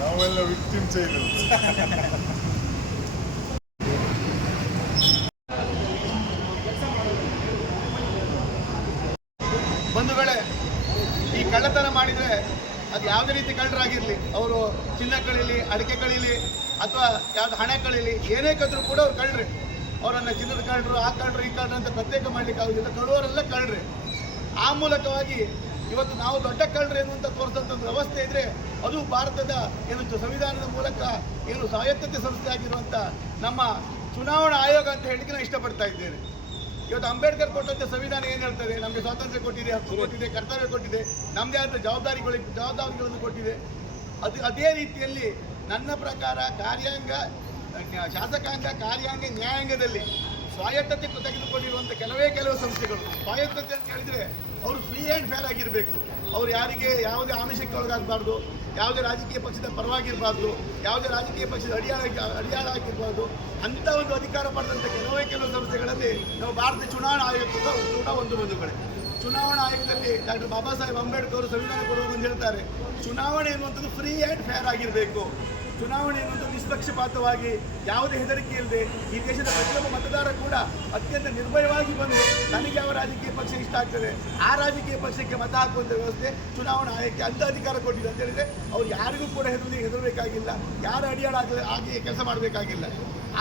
ನಾವೆಲ್ಲ ವಿಕ್ಟಿಮ್ಸ್ ಬಂಧುಗಳೇ, ಈ ಕಳ್ಳತನ ಮಾಡಿದರೆ ಅದು ಯಾವುದೇ ರೀತಿ ಕಳ್ಳರಾಗಿರಲಿ, ಅವರು ಚಿನ್ನ ಕಳೀಲಿ, ಅಡಿಕೆ ಕಳೀಲಿ, ಅಥವಾ ಯಾವ್ದು ಹಣ ಕಳೀಲಿ, ಏನೇ ಕದ್ರೂ ಕೂಡ ಅವ್ರು ಕಳ್ಳರು. ಅವರನ್ನು ಚಿನ್ನದ ಕಳ್ಳರು, ಆ ಕಳ್ಳರು, ಈ ಕಳ್ಳರು ಅಂತ ಪ್ರತ್ಯೇಕ ಮಾಡಲಿಕ್ಕೆ ಆಗೋದಿಲ್ಲ. ಕಳ್ಳವರೆಲ್ಲ ಕಳ್ಳರು. ಆ ಮೂಲಕವಾಗಿ ಇವತ್ತು ನಾವು ದೊಡ್ಡ ಕಳ್ಳರು ಎನ್ನುವಂಥ ತೋರಿಸೋಂಥ ಒಂದು ವ್ಯವಸ್ಥೆ ಇದ್ದರೆ ಅದು ಭಾರತದ ಏನು ಸಂವಿಧಾನದ ಮೂಲಕ ಏನು ಸ್ವಾಯತ್ತತೆ ಸಂಸ್ಥೆ ಆಗಿರುವಂಥ ನಮ್ಮ ಚುನಾವಣಾ ಆಯೋಗ ಅಂತ ಹೇಳಿಕ್ಕೆ ನಾನು ಇಷ್ಟಪಡ್ತಾ ಇದ್ದೇನೆ. ಇವತ್ತು ಅಂಬೇಡ್ಕರ್ ಕೊಟ್ಟಂತೆ ಸಂವಿಧಾನ ಏನು ಹೇಳ್ತದೆ? ನಮಗೆ ಸ್ವಾತಂತ್ರ್ಯ ಕೊಟ್ಟಿದೆ, ಹಕ್ಕು ಕೊಟ್ಟಿದೆ, ಕರ್ತವ್ಯ ಕೊಟ್ಟಿದೆ, ನಮ್ಮದೇ ಆದ ಜವಾಬ್ದಾರಿಗಳನ್ನು ಕೊಟ್ಟಿದೆ. ಅದೇ ರೀತಿಯಲ್ಲಿ ನನ್ನ ಪ್ರಕಾರ ಶಾಸಕಾಂಗ, ಕಾರ್ಯಾಂಗ, ನ್ಯಾಯಾಂಗದಲ್ಲಿ ಸ್ವಾಯತ್ತತೆ ತೆಗೆದುಕೊಂಡಿರುವಂಥ ಕೆಲವು ಸಂಸ್ಥೆಗಳು, ಸ್ವಾಯತ್ತತೆ ಅಂತ ಹೇಳಿದರೆ ಅವರು ಫ್ರೀ ಆ್ಯಂಡ್ ಫೇರ್ ಆಗಿರಬೇಕು. ಅವರು ಯಾರಿಗೆ ಯಾವುದೇ ಆಮಿಷಕ್ಕೆ ಒಳಗಾಗಬಾರ್ದು, ಯಾವುದೇ ರಾಜಕೀಯ ಪಕ್ಷದ ಪರವಾಗಿರಬಾರ್ದು, ಯಾವುದೇ ರಾಜಕೀಯ ಪಕ್ಷದ ಅಡಿಯಾಳ ಆಗಿರಬಾರ್ದು. ಅಂಥ ಒಂದು ಅಧಿಕಾರ ಪಡೆದಂಥ ಕೆಲವು ಸಂಸ್ಥೆಗಳಲ್ಲಿ ನಾವು ಭಾರತ ಚುನಾವಣಾ ಆಯೋಗ ಕೂಡ ಒಂದು ಬಂಧುಗಳೇ. ಚುನಾವಣಾ ಆಯೋಗದಲ್ಲಿ ಡಾಕ್ಟರ್ ಬಾಬಾ ಸಾಹೇಬ್ ಅಂಬೇಡ್ಕರ್ ಅವರು ಸಂವಿಧಾನ ಕೊಡುವಂತ ಹೇಳ್ತಾರೆ, ಚುನಾವಣೆ ಎನ್ನುವಂಥದ್ದು ಫ್ರೀ ಆ್ಯಂಡ್ ಫೇರ್ ಆಗಿರಬೇಕು. ಚುನಾವಣೆ ಎನ್ನುವಂಥ ನಿಷ್ಪಕ್ಷಪಾತವಾಗಿ ಯಾವುದೇ ಹೆದರಿಕೆ ಇಲ್ಲದೆ ಈ ದೇಶದ ಪ್ರತಿಯೊಬ್ಬ ಮತದಾರ ಕೂಡ ಅತ್ಯಂತ ನಿರ್ಭಯವಾಗಿ ಬಂದು ನನಗೆ ಯಾವ ರಾಜಕೀಯ ಪಕ್ಷ ಇಷ್ಟ ಆಗ್ತದೆ ಆ ರಾಜಕೀಯ ಪಕ್ಷಕ್ಕೆ ಮತ ಹಾಕುವಂಥ ವ್ಯವಸ್ಥೆ ಚುನಾವಣಾ ಆಯೋಗಕ್ಕೆ ಅಂಥ ಅಧಿಕಾರ ಕೊಟ್ಟಿದೆ ಅಂತ ಹೇಳಿದರೆ ಅವ್ರು ಯಾರಿಗೂ ಕೂಡ ಹೆದರಬೇಕಾಗಿಲ್ಲ, ಯಾರು ಆಗಿ ಕೆಲಸ ಮಾಡಬೇಕಾಗಿಲ್ಲ.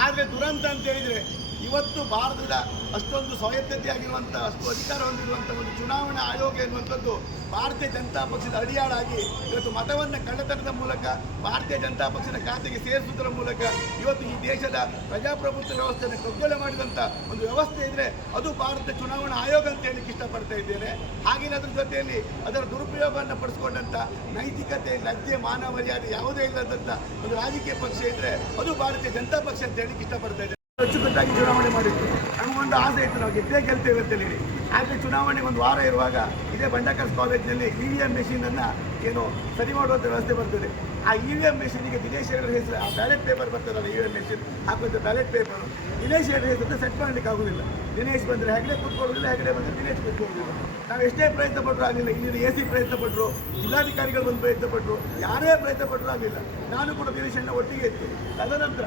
ಆದರೆ ದುರಂತ ಅಂತ ಹೇಳಿದರೆ ಇವತ್ತು ಭಾರತದ ಅಷ್ಟೊಂದು ಸ್ವಾಯತ್ತತೆ ಆಗಿರುವಂಥ, ಅಷ್ಟು ಅಧಿಕಾರ ಹೊಂದಿರುವಂಥ ಒಂದು ಚುನಾವಣಾ ಆಯೋಗ ಎನ್ನುವಂಥದ್ದು ಭಾರತೀಯ ಜನತಾ ಪಕ್ಷದ ಅಡಿಯಾಳಾಗಿ ಇವತ್ತು ಮತವನ್ನು ಕಳ್ಳತನದ ಮೂಲಕ ಭಾರತೀಯ ಜನತಾ ಪಕ್ಷದ ಖಾತೆಗೆ ಸೇರಿಸುವುದರ ಮೂಲಕ ಇವತ್ತು ಈ ದೇಶದ ಪ್ರಜಾಪ್ರಭುತ್ವ ವ್ಯವಸ್ಥೆಯನ್ನು ಕಗ್ಗೊಲೆ ಮಾಡಿದಂಥ ಒಂದು ವ್ಯವಸ್ಥೆ ಇದ್ದರೆ ಅದು ಭಾರತ ಚುನಾವಣಾ ಆಯೋಗ ಅಂತ ಹೇಳಲಿಕ್ಕೆ ಇಷ್ಟಪಡ್ತಾ ಇದ್ದೇನೆ. ಹಾಗೆಯೇ ಅದರ ಜೊತೆಯಲ್ಲಿ ಅದರ ದುರುಪಯೋಗವನ್ನು ಪಡಿಸ್ಕೊಂಡಂಥ ನೈತಿಕತೆ, ಲಜ್ಜೆ, ಮಾನ ಮರ್ಯಾದೆ ಯಾವುದೇ ಇಲ್ಲದಂಥ ಒಂದು ರಾಜಕೀಯ ಪಕ್ಷ ಇದ್ದರೆ ಅದು ಭಾರತೀಯ ಜನತಾ ಪಕ್ಷ ಅಂತ ಹೇಳಲಿಕ್ಕೆ ಇಷ್ಟಪಡ್ತಾ ಇದ್ದೇನೆ. ಅಚ್ಚುಕಟ್ಟಾಗಿ ಚುನಾವಣೆ ಮಾಡಿತ್ತು. ನಮಗೊಂದು ಆಸೆ ಇತ್ತು, ನಾವು ಗೆಲ್ತೇವೆ ಅಂತ ಹೇಳಿ. ಆದರೆ ಚುನಾವಣೆಗೆ ಒಂದು ವಾರ ಇರುವಾಗ ಇದೇ ಬಂಡಕರ್ಸ್ ಕಾಲೇಜಿನಲ್ಲಿ EVM ಮೆಷಿನನ್ನು ಏನು ಸರಿ ಮಾಡುವಂಥ ವ್ಯವಸ್ಥೆ ಬರ್ತದೆ. ಆ EVM ಮೆಷಿನಿಗೆ ದಿನೇಶ್ ಹೆಗಡೆ ಹೆಸರು, ಆ ಬ್ಯಾಲೆಟ್ ಪೇಪರ್ ಬರ್ತದಲ್ಲ, EVM ಮೆಷಿನ್ ಹಾಕುವಂಥ ಬ್ಯಾಲೆಟ್ ಪೇಪರು ದಿನೇಶ್ ಹೆಗಡೆ ಹೆಸರನ್ನು ಸೆಟ್ ಮಾಡಲಿಕ್ಕೆ ಆಗುವುದಿಲ್ಲ. ದಿನೇಶ್ ಬಂದರೆ ಹೆಗಡೆ ಕೂತ್ಕೊಳ್ಳೋದಿಲ್ಲ, ಹೆಗಡೆ ಬಂದರೆ ದಿನೇಶ್ ಕೂತ್ಕೊಳ್ಳೋದಿಲ್ಲ. ನಾವು ಎಷ್ಟೇ ಪ್ರಯತ್ನ ಪಟ್ಟರು ಆಗಲಿಲ್ಲ. ಇಲ್ಲಿನ AC ಪ್ರಯತ್ನ ಪಟ್ಟರು, ಜಿಲ್ಲಾಧಿಕಾರಿಗಳು ಬಂದು ಪ್ರಯತ್ನ ಪಟ್ಟರು, ಯಾರೇ ಪ್ರಯತ್ನ ಪಟ್ಟರು ಆಗಲಿಲ್ಲ. ನಾನು ಕೂಡ ದಿನೇಶನ್ನ ಒಟ್ಟಿಗೆ ಇತ್ತು. ತದನಂತರ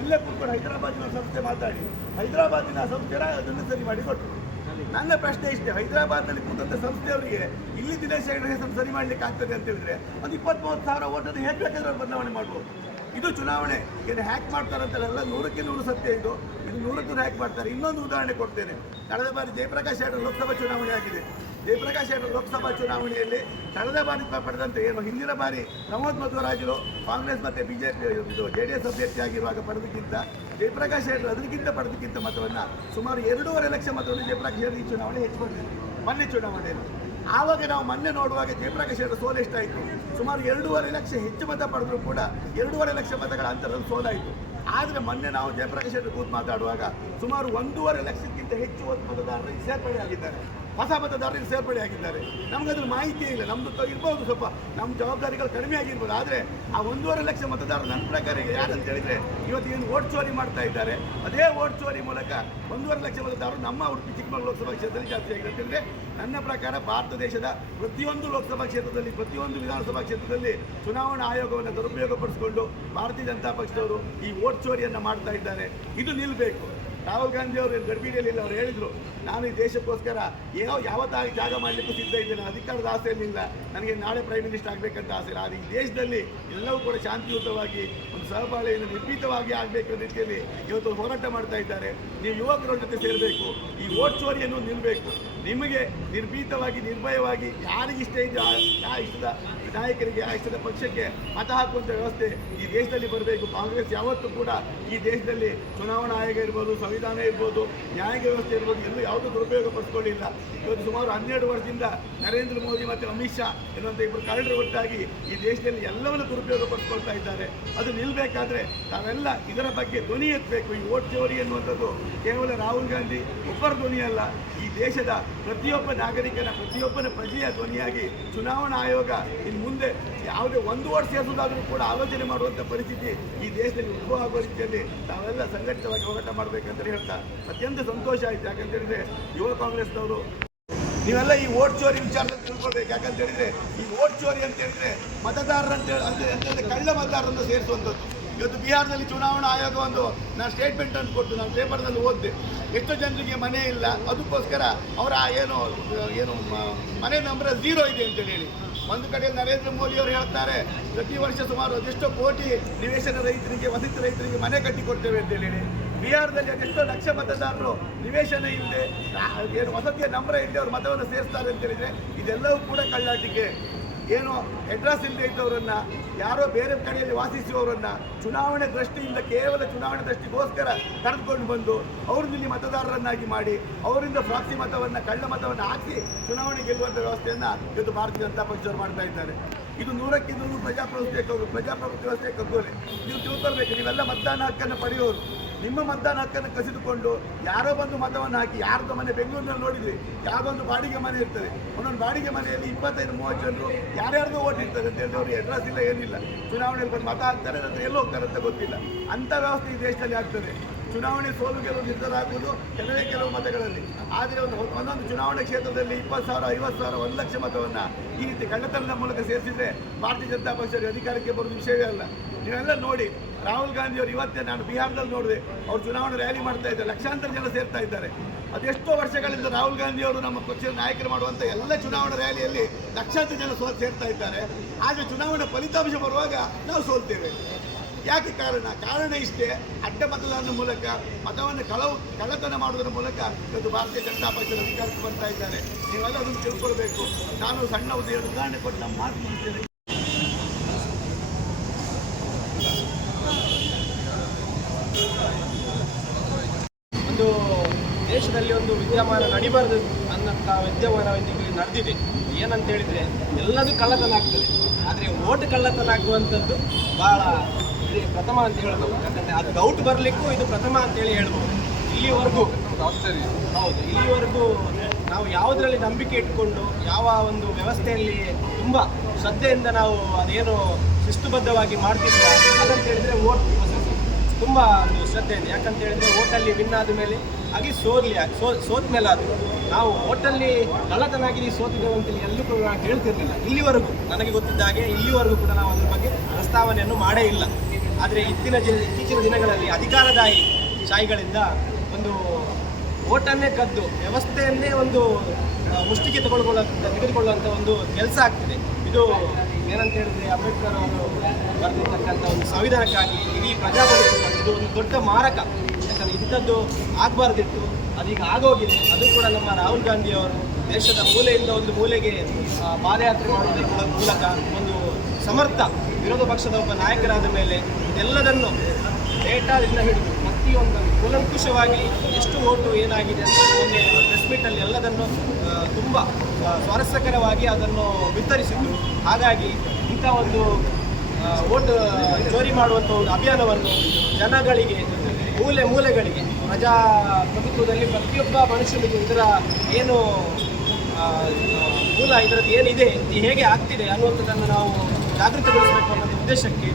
ಇಲ್ಲೇ ಕೂತ್ಕೊಂಡು ಹೈದರಾಬಾದಿನ ಸಂಸ್ಥೆ ಮಾತಾಡಿ ಹೈದರಾಬಾದಿನ ಸಂಸ್ಥೆ ಅದನ್ನು ಸರಿ ಮಾಡಿ ಕೊಟ್ಟರು. ನನ್ನ ಪ್ರಶ್ನೆ ಇಷ್ಟೇ, ಹೈದರಾಬಾದ್ನಲ್ಲಿ ಕೂತಂಥ ಸಂಸ್ಥೆಯವರಿಗೆ ಇಲ್ಲಿ ದಿನೇಶ್ ಹೆಗಡೆ ಹೆಸರು ಸರಿ ಮಾಡಲಿಕ್ಕೆ ಆಗ್ತದೆ ಅಂತ ಹೇಳಿದ್ರೆ ಒಂದು 20-30 ಸಾವಿರ ಓಟನ್ನು ಹೇಗೆ ಬೇಕಾದ್ರೆ ಬದಲಾವಣೆ ಮಾಡ್ಬೋದು. ಇದು ಚುನಾವಣೆ ಏನು ಹ್ಯಾಕ್ ಮಾಡ್ತಾರಂತೆಲ್ಲ 100ಕ್ಕೆ 100 ಸತ್ಯ. ಇದು 100ಕ್ಕೆ ಹ್ಯಾಕ್ ಮಾಡ್ತಾರೆ. ಇನ್ನೊಂದು ಉದಾಹರಣೆ ಕೊಡ್ತೇನೆ. ಕಳೆದ ಬಾರಿ ಜಯಪ್ರಕಾಶ್ ಹೆಗಡೆ ಲೋಕಸಭಾ ಚುನಾವಣೆ ಆಗಿದೆ. ಜಯಪ್ರಕಾಶ್ ಹೆಗಡೆ ಲೋಕಸಭಾ ಚುನಾವಣೆಯಲ್ಲಿ ಕಳೆದ ಬಾರಿ ಪಡೆದಂತೆ ಏನು ಹಿಂದಿನ ಬಾರಿ ಪ್ರಮೋದ್ ಮಧ್ವರಾಜರು ಕಾಂಗ್ರೆಸ್ ಮತ್ತು BJP JDS ಅಭ್ಯರ್ಥಿ ಆಗಿರುವಾಗ ಪಡೆದಕ್ಕಿಂತ ಜಯಪ್ರಕಾಶ್ ಹೆಗಡೆ ಅದಕ್ಕಿಂತ ಪಡೆದಕ್ಕಿಂತ ಮತವನ್ನು ಸುಮಾರು 2.5 ಲಕ್ಷ ಮತವನ್ನು ಜಯಪ್ರಕಾಶ್ ಹೆಗಡೆ ಈ ಚುನಾವಣೆ ಹೆಚ್ಚು ಪಡೆದಿದೆ. ಮೊನ್ನೆ ಚುನಾವಣೆಯಲ್ಲಿ ಆವಾಗ ನಾವು ಮೊನ್ನೆ ನೋಡುವಾಗ ಜಯಪ್ರಕಾಶ್ ಹೆಗಡೆ ಸೋಲು ಎಷ್ಟಾಯಿತು? ಸುಮಾರು 2.5 ಲಕ್ಷ ಹೆಚ್ಚು ಮತ ಪಡೆದರೂ ಕೂಡ 2.5 ಲಕ್ಷ ಮತಗಳ ಅಂತರದಲ್ಲಿ ಸೋಲಾಯಿತು. ಆದರೆ ಮೊನ್ನೆ ನಾವು ಜಯಪ್ರಕಾಶ್ ಹೆಗಡೆ ಕೂತು ಮಾತಾಡುವಾಗ ಸುಮಾರು 1.5 ಲಕ್ಷಕ್ಕಿಂತ ಹೆಚ್ಚು ಮತದಾರರಿಗೆ ಸೇರ್ಪಡೆಯಾಗಿದ್ದಾರೆ, ಹೊಸ ಮತದಾರರಿಗೆ ಸೇರ್ಪಡೆಯಾಗಿದ್ದಾರೆ. ನಮಗದ್ರ ಮಾಹಿತಿಯೇ ಇಲ್ಲ. ನಮ್ಮದು ಇರ್ಬೋದು, ಸ್ವಲ್ಪ ನಮ್ಮ ಜವಾಬ್ದಾರಿಗಳು ಕಡಿಮೆ ಆಗಿರ್ಬೋದು. ಆದರೆ ಆ 1.5 ಲಕ್ಷ ಮತದಾರರು ನನ್ನ ಪ್ರಕಾರ ಯಾರಂತ ಹೇಳಿದರೆ ಇವತ್ತು ಏನು ವೋಟ್ ಚೋರಿ ಮಾಡ್ತಾ ಇದ್ದಾರೆ. ಅದೇ ವೋಟ್ ಚೋರಿ ಮೂಲಕ 1.5 ಲಕ್ಷ ಮತದಾರರು ನಮ್ಮ ಉಡುಪಿ ಚಿಕ್ಕಮಗಳೂರು ಲೋಕಸಭಾ ಕ್ಷೇತ್ರದಲ್ಲಿ ಜಾಸ್ತಿ ಆಗಿದೆ ಅಂತ ಹೇಳಿದ್ರೆ ನನ್ನ ಪ್ರಕಾರ ಭಾರತ ದೇಶದ ಪ್ರತಿಯೊಂದು ಲೋಕಸಭಾ ಕ್ಷೇತ್ರದಲ್ಲಿ, ಪ್ರತಿಯೊಂದು ವಿಧಾನಸಭಾ ಕ್ಷೇತ್ರದಲ್ಲಿ ಚುನಾವಣಾ ಆಯೋಗವನ್ನು ದುರುಪಯೋಗಪಡಿಸಿಕೊಂಡು ಭಾರತೀಯ ಜನತಾ ಪಕ್ಷದವರು ಈ ವೋಟ್ ಚೋರಿಯನ್ನು ಮಾಡ್ತಾ ಇದ್ದಾರೆ. ಇದು ನಿಲ್ಲಬೇಕು. ರಾಹುಲ್ ಗಾಂಧಿ ಅವರು ಗಡಿಬಿಡಿಯಲ್ಲಿ ಅವರು ಹೇಳಿದರು, ನಾನು ಈ ದೇಶಕ್ಕೋಸ್ಕರ ಯಾವತ್ತಾಗಿ ತ್ಯಾಗ ಮಾಡಲಿಕ್ಕೂ ಸಿದ್ಧ ಇದ್ದೇನೆ. ಅಧಿಕಾರದ ಆಸೆ ಏನಿಲ್ಲ, ನನಗೆ ನಾಳೆ ಪ್ರೈಮ್ ಮಿನಿಸ್ಟರ್ ಆಗಬೇಕಂತ ಆಸೆ ಇಲ್ಲ. ಆದರೆ ಈ ದೇಶದಲ್ಲಿ ಎಲ್ಲವೂ ಕೂಡ ಶಾಂತಿಯುತವಾಗಿ ಒಂದು ಸಹಬಾಳ್ವೆಯನ್ನು ನಿರ್ಭೀತವಾಗಿ ಆಗಬೇಕು ರೀತಿಯಲ್ಲಿ ಇವತ್ತು ಹೋರಾಟ ಮಾಡ್ತಾ ಇದ್ದಾರೆ. ನೀವು ಯುವಕರ ಜೊತೆ ಸೇರಬೇಕು. ಈ ವೋಟ್ ಚೋರಿಯನ್ನು ನಿಲ್ಲಬೇಕು. ನಿಮಗೆ ನಿರ್ಭೀತವಾಗಿ, ನಿರ್ಭಯವಾಗಿ ಯಾರಿಗೆ ಇಷ್ಟ ಇದೆ ಆ ಇಷ್ಟದ ನಾಯಕರಿಗೆ, ಆ ಇಷ್ಟದ ಪಕ್ಷಕ್ಕೆ ಮತ ಹಾಕುವಂಥ ವ್ಯವಸ್ಥೆ ಈ ದೇಶದಲ್ಲಿ ಬರಬೇಕು. ಕಾಂಗ್ರೆಸ್ ಯಾವತ್ತೂ ಕೂಡ ಈ ದೇಶದಲ್ಲಿ ಚುನಾವಣಾ ಆಯೋಗ ಇರ್ಬೋದು, ಸಂವಿಧಾನ ಇರ್ಬೋದು, ನ್ಯಾಯಾಂಗ ವ್ಯವಸ್ಥೆ ಇರ್ಬೋದು, ಎಲ್ಲೂ ಯಾವುದೂ ದುರುಪಯೋಗ ಪಡಿಸ್ಕೊಳ್ಳಿಲ್ಲ. ಇವತ್ತು ಸುಮಾರು 12 ವರ್ಷದಿಂದ ನರೇಂದ್ರ ಮೋದಿ ಮತ್ತು ಅಮಿತ್ ಶಾ ಎನ್ನುವಂಥ ಇಬ್ಬರು ಕರಡರು ಒಟ್ಟಾಗಿ ಈ ದೇಶದಲ್ಲಿ ಎಲ್ಲವನ್ನು ದುರುಪಯೋಗ ಪಡಿಸ್ಕೊಳ್ತಾ ಇದ್ದಾರೆ. ಅದು ನಿಲ್ಲಬೇಕಾದ್ರೆ ನಾವೆಲ್ಲ ಇದರ ಬಗ್ಗೆ ಧ್ವನಿ ಎತ್ತಬೇಕು. ಈ ವೋಟ್ ಚೋರಿ ಎನ್ನುವಂಥದ್ದು ಕೇವಲ ರಾಹುಲ್ ಗಾಂಧಿ ಒಬ್ಬರ ಧ್ವನಿ ಅಲ್ಲ. ಈ ದೇಶದ ಪ್ರತಿಯೊಬ್ಬ ನಾಗರಿಕನ ಪ್ರತಿಯೊಬ್ಬನ ಪ್ರಜೆಯ ಧ್ವನಿಯಾಗಿ ಚುನಾವಣಾ ಆಯೋಗ ಇನ್ನು ಮುಂದೆ ಯಾವುದೇ 1 ವರ್ಷ ಸೇರಿಸೋದಾದರೂ ಕೂಡ ಆಲೋಚನೆ ಮಾಡುವಂಥ ಪರಿಸ್ಥಿತಿ ಈ ದೇಶದಲ್ಲಿ ಉದ್ಭವ ಆಗುವ ರೀತಿಯಲ್ಲಿ ತಾವೆಲ್ಲ ಸಂಘಟಿತವಾಗಿ ಹೋರಾಟ ಮಾಡಬೇಕಂತ ಹೇಳ್ತಾ ಅತ್ಯಂತ ಸಂತೋಷ ಆಯಿತು. ಯಾಕಂತ ಹೇಳಿದ್ರೆ ಯುವ ಕಾಂಗ್ರೆಸ್ನವರು ನೀವೆಲ್ಲ ಈ ಓಟ್ ಚೋರಿ ವಿಚಾರದಲ್ಲಿ ತಿಳ್ಕೊಳ್ಬೇಕು. ಯಾಕಂತ ಹೇಳಿದ್ರೆ ಈ ಓಟ್ ಚೋರಿ ಅಂತ ಹೇಳಿದ್ರೆ ಮತದಾರರಂತ ಹೇಳಿದ್ರೆ ಕಳ್ಳ ಮತದಾರರನ್ನು ಸೇರಿಸುವಂಥದ್ದು. ಇವತ್ತು ಬಿಹಾರದಲ್ಲಿ ಚುನಾವಣಾ ಆಯೋಗ ನಾನು ಸ್ಟೇಟ್ಮೆಂಟ್ ಅನ್ನು ಕೊಟ್ಟು ನಾನು ಪೇಪರ್ನಲ್ಲಿ ಓದಿದೆ. ಎಷ್ಟೋ ಜನರಿಗೆ ಮನೆ ಇಲ್ಲ, ಅದಕ್ಕೋಸ್ಕರ ಅವರ ಏನು ಮನೆ ನಂಬರ್ 0 ಇದೆ ಅಂತೇಳಿ ಹೇಳಿ ಒಂದು ಕಡೆ ನರೇಂದ್ರ ಮೋದಿ ಅವರು ಹೇಳ್ತಾರೆ ಪ್ರತಿ ವರ್ಷ ಸುಮಾರು ಅದೆಷ್ಟೋ ಕೋಟಿ ನಿವೇಶನ ರೈತರಿಗೆ ವಸತಿ ರೈತರಿಗೆ ಮನೆ ಕಟ್ಟಿಕೊಡ್ತೇವೆ ಅಂತೇಳಿ ಹೇಳಿ ಬಿಹಾರದಲ್ಲಿ ಅದೆಷ್ಟೋ ಲಕ್ಷ ಮತದಾರರು ನಿವೇಶನ ಇಲ್ಲದೆ ಏನು ವಸತಿಯ ನಂಬರ್ ಇಲ್ಲದೆ ಅವರು ಮತವನ್ನು ಸೇರಿಸ್ತಾರೆ ಅಂತ ಹೇಳಿದ್ರೆ ಇದೆಲ್ಲವೂ ಕೂಡ ಕಳ್ಳಾಟಿಕೆ. ಏನು ಅಡ್ರೆಸ್ ಇಲ್ಲದೆ ಇದ್ದವರನ್ನ ಯಾರೋ ಬೇರೆ ಕಡೆಯಲ್ಲಿ ವಾಸಿಸುವವರನ್ನ ಚುನಾವಣೆ ದೃಷ್ಟಿಯಿಂದ ಕೇವಲ ಚುನಾವಣೆ ದೃಷ್ಟಿಗೋಸ್ಕರ ಕರೆದುಕೊಂಡು ಬಂದು ಅವ್ರನ್ನ ಇಲ್ಲಿ ಮತದಾರರನ್ನಾಗಿ ಮಾಡಿ ಅವರಿಂದ ಪ್ರಾಕ್ಸಿ ಮತವನ್ನು ಕಳ್ಳ ಮತವನ್ನು ಹಾಕಿ ಚುನಾವಣೆ ಗೆಲ್ಲುವಂಥ ವ್ಯವಸ್ಥೆಯನ್ನು ಇವತ್ತು ಭಾರತೀಯ ಜನತಾ ಪಕ್ಷದವರು ಮಾಡ್ತಾ ಇದ್ದಾರೆ. ಇದು 100ಕ್ಕೆ 100 ಪ್ರಜಾಪ್ರಭುತ್ವ ವ್ಯವಸ್ಥೆ ಕಗ್ಗೋಲೆ. ನೀವು ತಿಳ್ಕೊಳ್ಬೇಕು, ನೀವೆಲ್ಲ ಮತದಾನ ಹಕ್ಕನ್ನು ಪಡೆಯೋರು. ನಿಮ್ಮ ಮತದಾನ ಹಕ್ಕನ್ನು ಕಸಿದುಕೊಂಡು ಯಾರೋ ಬಂದು ಮತವನ್ನು ಹಾಕಿ ಯಾರ್ದೋ ಮನೆ ಬೆಂಗಳೂರಿನಲ್ಲಿ ನೋಡಿದ್ವಿ, ಯಾವುದೊಂದು ಬಾಡಿಗೆ ಮನೆ ಇರ್ತದೆ, ಒಂದೊಂದು ಬಾಡಿಗೆ ಮನೆಯಲ್ಲಿ 25-30 ಜನರು ಯಾರ್ಯಾರ್ದೋ ಓಟ್ ಇರ್ತದೆ ಅಂತ ಹೇಳಿ ಅವ್ರಿಗೆ ಅಡ್ರೆಸ್ ಇಲ್ಲ, ಏನಿಲ್ಲ, ಚುನಾವಣೆಯಲ್ಲಿ ಬಂದು ಮತ ಹಾಕ್ತಾರೆ, ನಂತರ ಎಲ್ಲಿ ಹೋಗ್ತಾರೆ ಅಂತ ಗೊತ್ತಿಲ್ಲ. ಅಂಥ ವ್ಯವಸ್ಥೆ ಈ ದೇಶದಲ್ಲಿ ಆಗ್ತದೆ. ಚುನಾವಣೆ ಸೋಲು ಗೆಲುವು ನಿರ್ಧಾರ ಆಗುವುದು ಕೆಲವು ಮತಗಳಲ್ಲಿ. ಆದರೆ ಒಂದೊಂದು ಚುನಾವಣೆ ಕ್ಷೇತ್ರದಲ್ಲಿ 20,000, 50,000, 1 ಲಕ್ಷ ಮತವನ್ನು ಈ ರೀತಿ ಕಳ್ಳತನದ ಮೂಲಕ ಸೇರಿಸಿದ್ರೆ ಭಾರತೀಯ ಜನತಾ ಪಕ್ಷ ಅಧಿಕಾರಕ್ಕೆ ಬರೋದು ವಿಷಯವೇ ಅಲ್ಲ. ನೀವೆಲ್ಲ ನೋಡಿ, ರಾಹುಲ್ ಗಾಂಧಿ ಅವರು ಇವತ್ತೇ ನಾನು ಬಿಹಾರದಲ್ಲಿ ನೋಡಿದೆ, ಅವ್ರು ಚುನಾವಣೆ ರ್ಯಾಲಿ ಮಾಡ್ತಾ ಇದ್ದಾರೆ, ಲಕ್ಷಾಂತರ ಜನ ಸೇರ್ತಾ ಇದ್ದಾರೆ. ಅದೆಷ್ಟೋ ವರ್ಷಗಳಿಂದ ರಾಹುಲ್ ಗಾಂಧಿ ಅವರು ನಮ್ಮ ಪಕ್ಷದ ನಾಯಕರು ಮಾಡುವಂಥ ಎಲ್ಲ ಚುನಾವಣಾ ರ್ಯಾಲಿಯಲ್ಲಿ ಲಕ್ಷಾಂತರ ಜನ ಸೇರ್ತಾ ಇದ್ದಾರೆ. ಆದರೆ ಚುನಾವಣಾ ಫಲಿತಾಂಶ ಬರುವಾಗ ನಾವು ಸೋಲ್ತೇವೆ. ಯಾಕೆ ಕಾರಣ ಇಷ್ಟೇ, ಅಡ್ಡ ಮತದಾನದ ಮೂಲಕ ಮತವನ್ನು ಕಳ್ಳತನ ಮಾಡುವುದರ ಮೂಲಕ ಇವತ್ತು ಭಾರತೀಯ ಜನತಾ ಪಕ್ಷದ ಅಧಿಕಾರಕ್ಕೆ ಬರ್ತಾ ಇದ್ದಾರೆ. ನೀವೆಲ್ಲ ಅದನ್ನು ತಿಳ್ಕೊಳ್ಬೇಕು. ನಾನು ಸಣ್ಣ ಉದಾಹರಣೆ ಕೊಟ್ಟು ನಮ್ಮ ಮಾತು ಮುಗಿಸ್ತೇನೆ. ಒಂದು ದೇಶದಲ್ಲಿ ಒಂದು ವಿದ್ಯಮಾನ ನಡಿಬಾರದು ಅನ್ನಂಥ ವಿದ್ಯಮಾನ ಇಲ್ಲಿ ನಡೆದಿದೆ. ಏನಂತ ಹೇಳಿದರೆ ಎಲ್ಲದೂ ಕಳ್ಳತನ ಆಗ್ತದೆ, ಆದರೆ ಓಟ್ ಕಳ್ಳತನ ಆಗುವಂಥದ್ದು ಭಾಳ ಪ್ರಥಮ ಅಂತ ಹೇಳ್ಬೋದು. ಯಾಕಂದರೆ ಅದು ಡೌಟ್ ಬರಲಿಕ್ಕೂ ಇದು ಪ್ರಥಮ ಅಂತೇಳಿ ಹೇಳ್ಬೋದು. ಇಲ್ಲಿವರೆಗೂ ಹೌದು, ಇಲ್ಲಿವರೆಗೂ ನಾವು ಯಾವುದರಲ್ಲಿ ನಂಬಿಕೆ ಇಟ್ಕೊಂಡು ಯಾವ ಒಂದು ವ್ಯವಸ್ಥೆಯಲ್ಲಿ ತುಂಬ ಶ್ರದ್ಧೆಯಿಂದ ನಾವು ಅದೇನು ಶಿಸ್ತುಬದ್ಧವಾಗಿ ಮಾಡ್ತಿದ್ವಿ ಅದಂತ ಹೇಳಿದರೆ ಓಟ್ ತುಂಬ ಒಂದು ಶ್ರದ್ಧೆ ಇದೆ. ಯಾಕಂತ ಹೇಳಿದರೆ ಓಟಲ್ಲಿ ವಿನ್ ಆದ ಮೇಲೆ ಹಾಗೆ ಸೋತ ಮೇಲೆ ಅದು ನಾವು ಓಟಲ್ಲಿ ಕಳ್ಳತನಾಗಿ ಸೋತಿದ್ದೇವೆ ಅಂತೇಳಿ ಎಲ್ಲೂ ಕೂಡ ನಾವು ಹೇಳ್ತಿರಲಿಲ್ಲ ಇಲ್ಲಿವರೆಗೂ. ನನಗೆ ಗೊತ್ತಿದ್ದ ಹಾಗೆ ಇಲ್ಲಿವರೆಗೂ ಕೂಡ ನಾವು ಅದ್ರ ಬಗ್ಗೆ ಪ್ರಸ್ತಾವನೆಯನ್ನು ಮಾಡೇ ಇಲ್ಲ. ಆದರೆ ಇತ್ತೀಚಿನ ದಿನಗಳಲ್ಲಿ ಅಧಿಕಾರದಾಯಿ ಶಾಹಿಗಳಿಂದ ಒಂದು ಓಟನ್ನೇ ಕದ್ದು ವ್ಯವಸ್ಥೆಯನ್ನೇ ಒಂದು ಮುಷ್ಟಿಗೆ ತೆಗೆದುಕೊಳ್ಳುವಂಥ ಒಂದು ಕೆಲಸ ಆಗ್ತಿದೆ. ಇದು ಏನಂತ ಹೇಳಿದ್ರೆ ಅಂಬೇಡ್ಕರ್ ಅವರು ಬರೆದಿರ್ತಕ್ಕಂಥ ಒಂದು ಸಂವಿಧಾನಕ್ಕಾಗಿ ಇಡೀ ಪ್ರಜಾಪ್ರಭುತ್ವ ಇದು ಒಂದು ದೊಡ್ಡ ಮಾರಕ. ಯಾಕಂದರೆ ಇಂಥದ್ದು ಆಗಬಾರ್ದಿತ್ತು, ಅದೀಗ ಆಗೋಗಿದೆ. ಅದು ಕೂಡ ನಮ್ಮ ರಾಹುಲ್ ಗಾಂಧಿ ಅವರು ದೇಶದ ಮೂಲೆಯಿಂದ ಒಂದು ಮೂಲೆಗೆ ಪಾದಯಾತ್ರೆ ಮಾಡುವುದರ ಮೂಲಕ ಒಂದು ಸಮರ್ಥ ವಿರೋಧ ಪಕ್ಷದ ಒಬ್ಬ ನಾಯಕರಾದ ಮೇಲೆ ಇದೆಲ್ಲದನ್ನು ಡೇಟಾದಿಂದ ಹಿಡಿದು ಪ್ರತಿಯೊಂದನ್ನು ಕೂಲಂಕುಷವಾಗಿ ಎಷ್ಟು ಓಟು ಏನಾಗಿದೆ ಅಂತ ಮೊನ್ನೆ ಪ್ರೆಸ್ ಮೀಟಲ್ಲಿ ಎಲ್ಲದನ್ನು ತುಂಬ ಸ್ವಾರಸ್ಯಕರವಾಗಿ ಅದನ್ನು ವಿತರಿಸಿದ್ರು. ಹಾಗಾಗಿ ಇಂಥ ಒಂದು ಓಟ್ ಚೋರಿ ಮಾಡುವಂಥ ಒಂದು ಅಭಿಯಾನವನ್ನು ಜನಗಳಿಗೆ ಮೂಲೆಗಳಿಗೆ ಪ್ರಜಾಪ್ರಭುತ್ವದಲ್ಲಿ ಪ್ರತಿಯೊಬ್ಬ ಮನುಷ್ಯನಿಗೆ ಇದರ ಏನು ಮೂಲ ಇದರದ್ದು ಏನಿದೆ, ಹೇಗೆ ಆಗ್ತಿದೆ ಅನ್ನುವಂಥದ್ದನ್ನು ನಾವು ಜಾಗೃತಿಗೊಳಿಸಬೇಕು ಅನ್ನೋ ಉದ್ದೇಶಕ್ಕೆ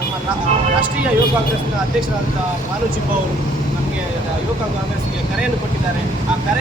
ನಮ್ಮ ರಾಷ್ಟ್ರೀಯ ಯುವ ಕಾಂಗ್ರೆಸ್ನ ಅಧ್ಯಕ್ಷರಾದಂಥ ಮಾನು ಚಿಬ್ಬ ಅವರು ನಮಗೆ ಯುವ ಕಾಂಗ್ರೆಸ್ಗೆ ಕರೆಯನ್ನು ಕೊಟ್ಟಿದ್ದಾರೆ. ಆ ಕರೆ